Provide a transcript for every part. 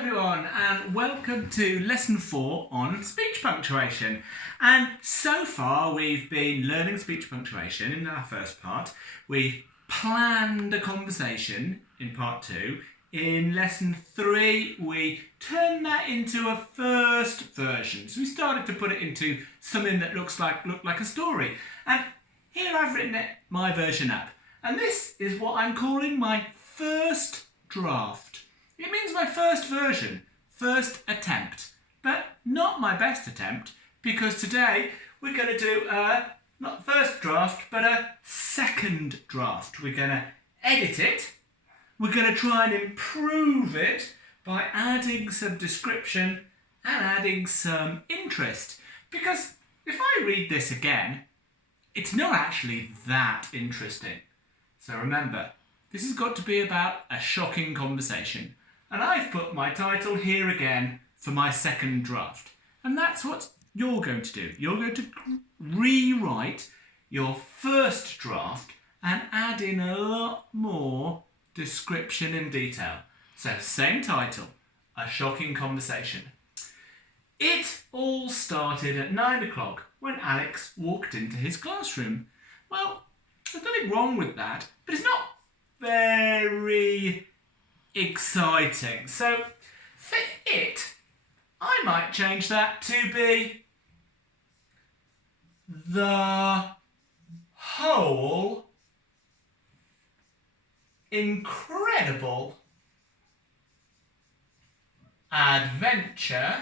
everyone and welcome to lesson 4 on speech punctuation. And so far we've been learning speech punctuation in our first part. We've planned a conversation in part 2. In lesson 3 we turned that into a first version. So we started to put it into something that looked like a story. And here I've written my version up. And this is what I'm calling my first draft. It means my first version, first attempt, but not my best attempt, because today we're going to do not first draft, but a second draft. We're going to edit it. We're going to try and improve it by adding some description and adding some interest. Because if I read this again, it's not actually that interesting. So remember, this has got to be about a shocking conversation. And I've put my title here again for my second draft. And that's what you're going to do. You're going to rewrite your first draft and add in a lot more description and detail. So same title, a shocking conversation. It all started at 9 o'clock when Alex walked into his classroom. Well, there's nothing wrong with that, but it's not very exciting. So for it, I might change that to be the whole incredible adventure.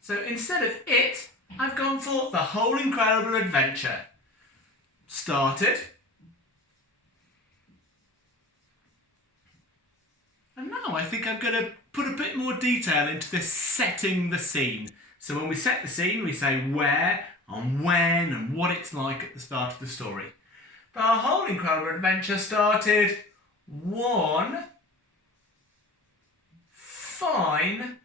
So instead of it, I've gone for the whole incredible adventure. Started. And now I think I'm going to put a bit more detail into this setting the scene. So when we set the scene, we say where and when and what it's like at the start of the story. But our whole incredible adventure started one fine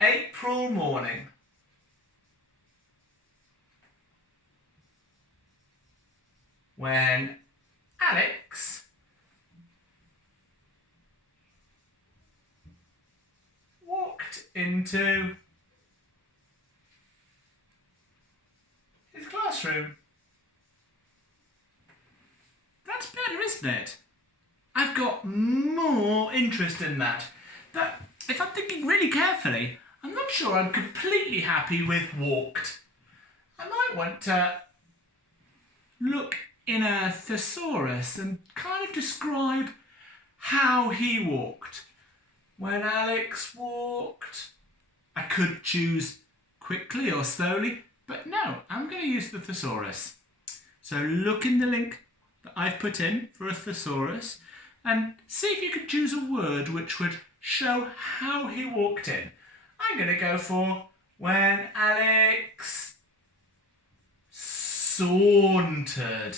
April morning. When Alex walked into his classroom. That's better, isn't it? I've got more interest in that. But if I'm thinking really carefully, I'm not sure I'm completely happy with walked. I might want to look in a thesaurus and kind of describe how he walked. When Alex walked, I could choose quickly or slowly, but no, I'm going to use the thesaurus. So look in the link that I've put in for a thesaurus and see if you could choose a word which would show how he walked in. I'm going to go for when Alex sauntered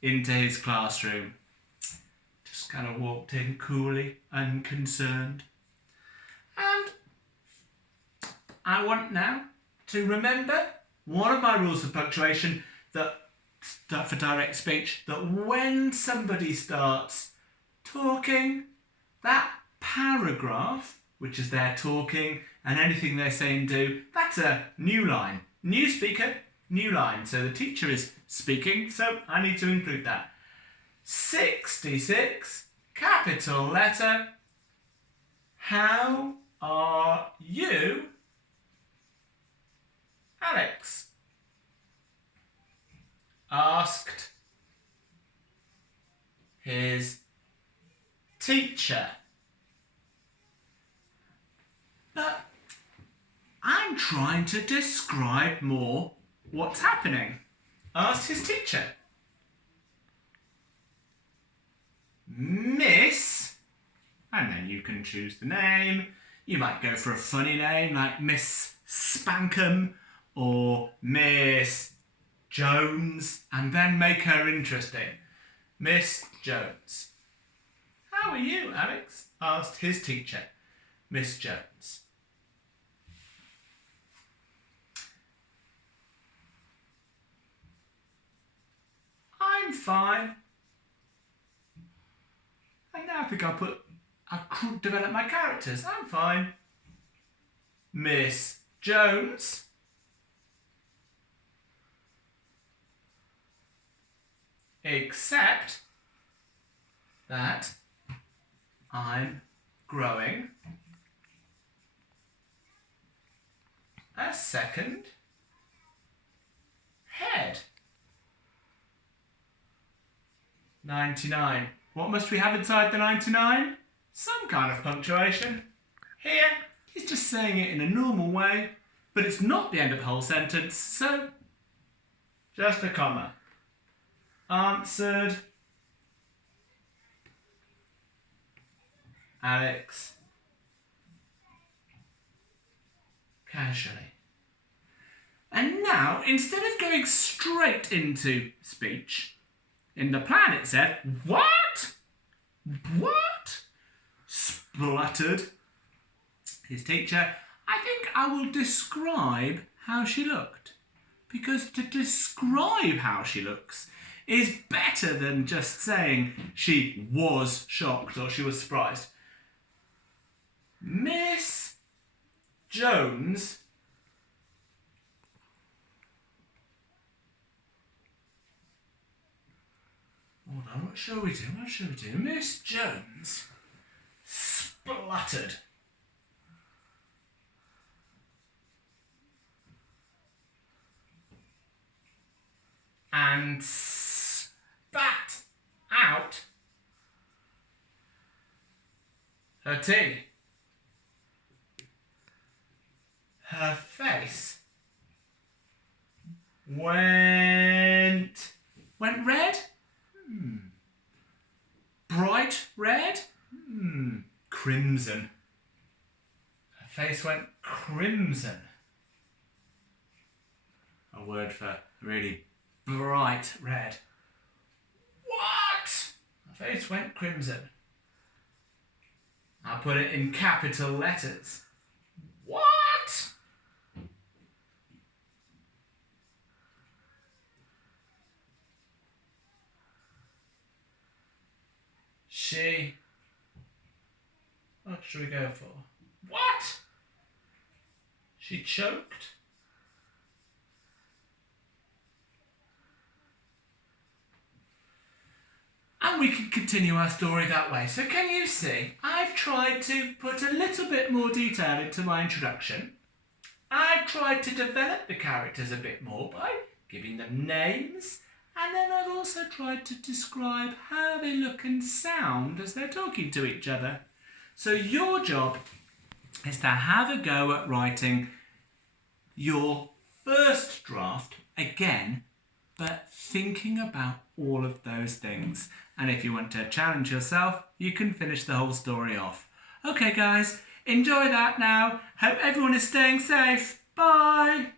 into his classroom. Just kind of walked in coolly, unconcerned. And I want now to remember one of my rules of punctuation that for direct speech, that when somebody starts talking, that paragraph, which is their talking and anything they say and do, that's a new line. New speaker, new line. So the teacher is speaking, so I need to include that. 66, capital letter. How are you, Alex? Asked his teacher. But I'm trying to describe more what's happening. Asked his teacher. Miss, and then you can choose the name. You might go for a funny name like Miss Spankum or Miss Jones, and then make her interesting. Miss Jones. How are you, Alex? Asked his teacher, Miss Jones. I'm fine. And now I think I'll develop my characters. I'm fine. Miss Jones except that I'm growing a second head. 99. What must we have inside the 99? Some kind of punctuation. Here, he's just saying it in a normal way, but it's not the end of the whole sentence, so just a comma. Answered Alex casually. And now, instead of going straight into speech, in the plan it said, "What? What?" spluttered his teacher. "I think I will describe how she looked." Because to describe how she looks is better than just saying she was shocked or she was surprised. Miss Jones hold on, what shall we do? Miss Jones spluttered. And spat out her tea. Her face went red? Bright red? Crimson. Her face went crimson. A word for really bright red. What? Her face went crimson. I'll put it in capital letters. What? She. What should we go for? What? She choked. And we can continue our story that way. So can you see, I've tried to put a little bit more detail into my introduction. I've tried to develop the characters a bit more by giving them names. And then I've also tried to describe how they look and sound as they're talking to each other. So your job is to have a go at writing your first draft again, but thinking about all of those things. And if you want to challenge yourself, you can finish the whole story off. Okay guys, enjoy that now. Hope everyone is staying safe. Bye.